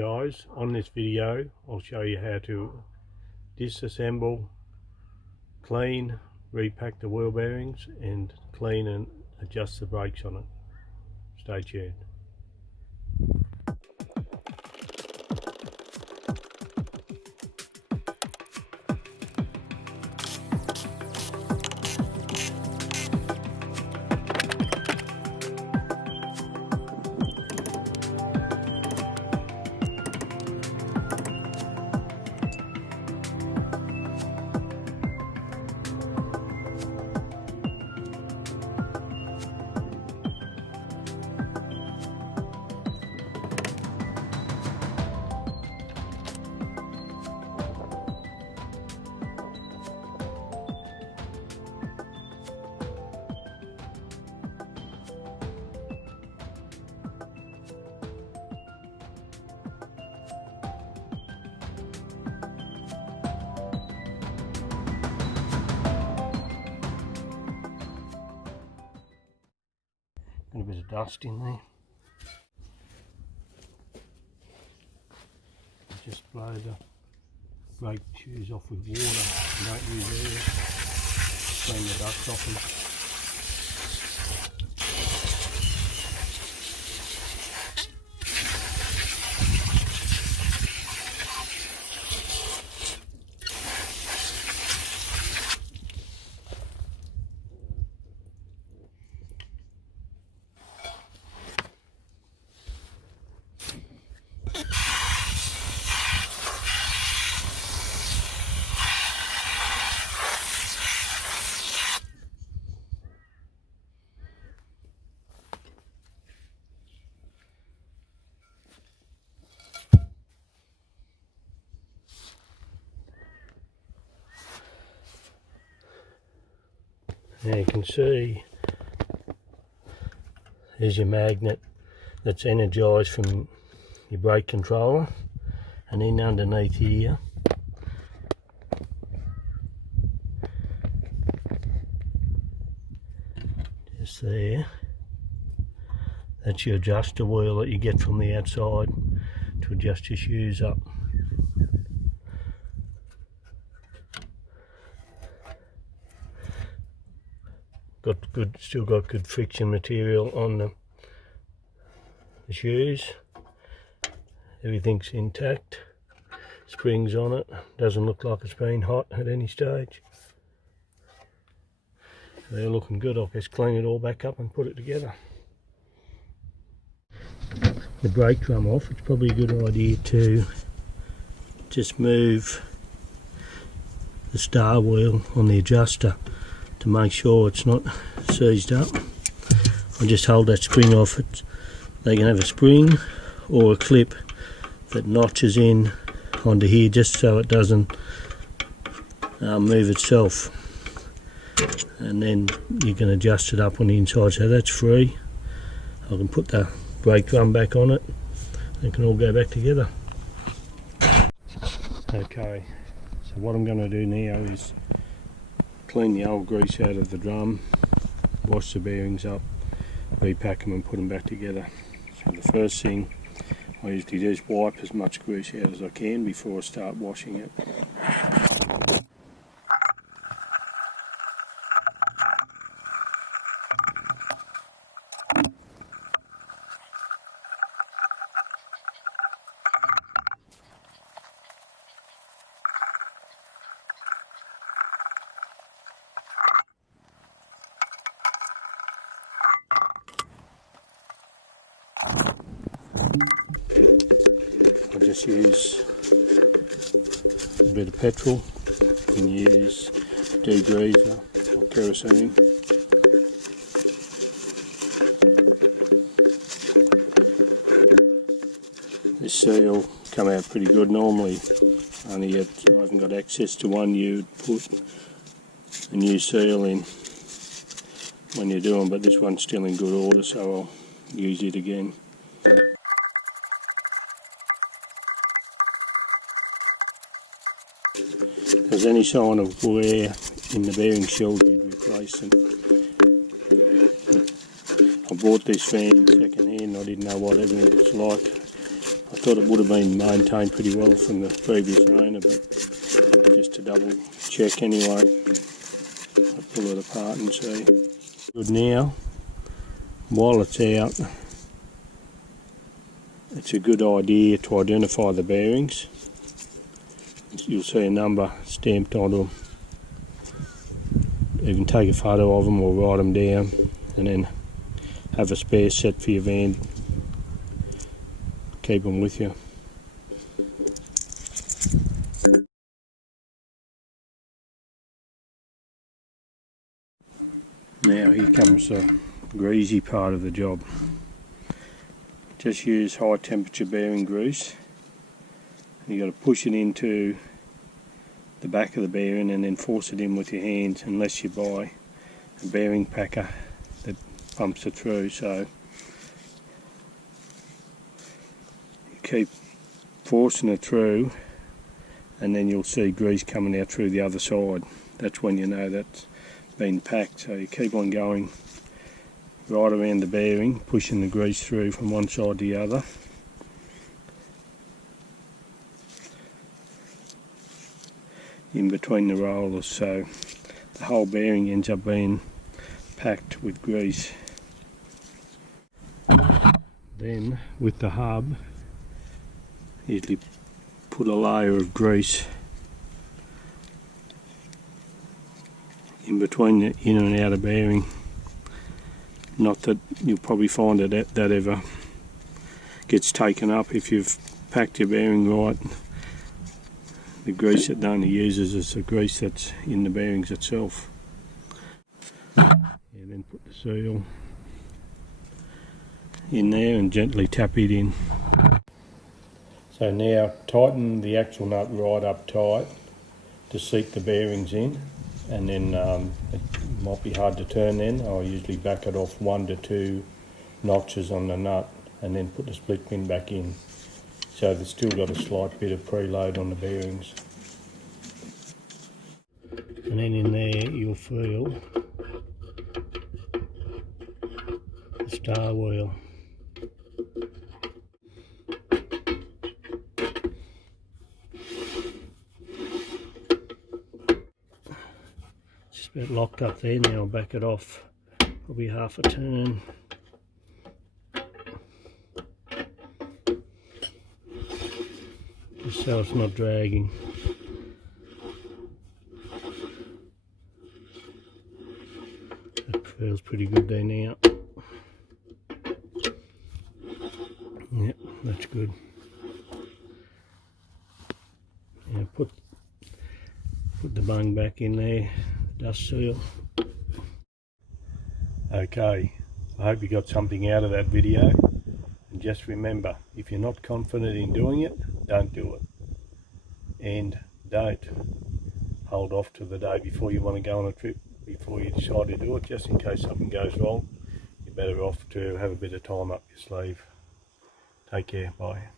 guys, on this video I'll show you how to disassemble, clean, repack the wheel bearings and clean and adjust the brakes on it. Stay tuned. Got a bit of dust in there. Just blow the brake shoes off with water. Don't use air. Clean the dust off them. Now you can see there's your magnet that's energised from your brake controller, and then underneath here just there, that's your adjuster wheel that you get from the outside to adjust your shoes up. Still got good friction material on the shoes. Everything's intact. Springs on it. Doesn't look like it's been hot at any stage. They're looking good. I'll just clean it all back up and put it together. The brake drum off. It's probably a good idea to just move the star wheel on the adjuster to make sure it's not seized up. I'll just hold that spring off. They can have a spring or a clip that notches in onto here just so it doesn't move itself, and then you can adjust it up on the inside, so that's free. I can put the brake drum back on it. They can all go back together. Okay, so what I'm going to do now is clean the old grease out of the drum, wash the bearings up, repack them and put them back together. So the first thing I usually do is wipe as much grease out as I can before I start washing it. I just use a bit of petrol. You can use degreaser or kerosene. This seal come out pretty good. Normally only I haven't got access to one, you'd put a new seal in when you're doing, but this one's still in good order, so I'll use it again. If there's any sign of wear in the bearing shield, you'd replace them. I bought this fan second hand, I didn't know what everything was like. I thought it would have been maintained pretty well from the previous owner, but just to double check anyway, I'll pull it apart and see. Good now, while it's out, it's a good idea to identify the bearings. You'll see a number stamped onto them. You can take a photo of them or write them down, and then have a spare set for your van. Keep them with you. Now here comes the greasy part of the job. Just use high temperature bearing grease. You got to push it into the back of the bearing and then force it in with your hands, unless you buy a bearing packer that pumps it through. So you keep forcing it through, and then you'll see grease coming out through the other side. That's when you know that's been packed. So you keep on going right around the bearing, pushing the grease through from one side to the other. In between the rollers, so the whole bearing ends up being packed with grease. Then with the hub, usually put a layer of grease in between the inner and outer bearing. Not that you'll probably find that ever gets taken up if you've packed your bearing right. The grease it only uses is the grease that's in the bearings itself. Then put the seal in there and gently tap it in. So now tighten the actual nut right up tight to seat the bearings in, and then it might be hard to turn then. I'll usually back it off 1 to 2 notches on the nut and then put the split pin back in. So they've still got a slight bit of preload on the bearings. And then in there you'll feel the star wheel. Just about locked up there now. I'll back it off probably half a turn. So it's not dragging. That feels pretty good there now. Yep, that's good. Now put the bung back in there, dust seal. Okay, I hope you got something out of that video. And just remember, if you're not confident in doing it, don't do it. And don't hold off to the day before you want to go on a trip, before you decide to do it, just in case something goes wrong. You're better off to have a bit of time up your sleeve. Take care, bye.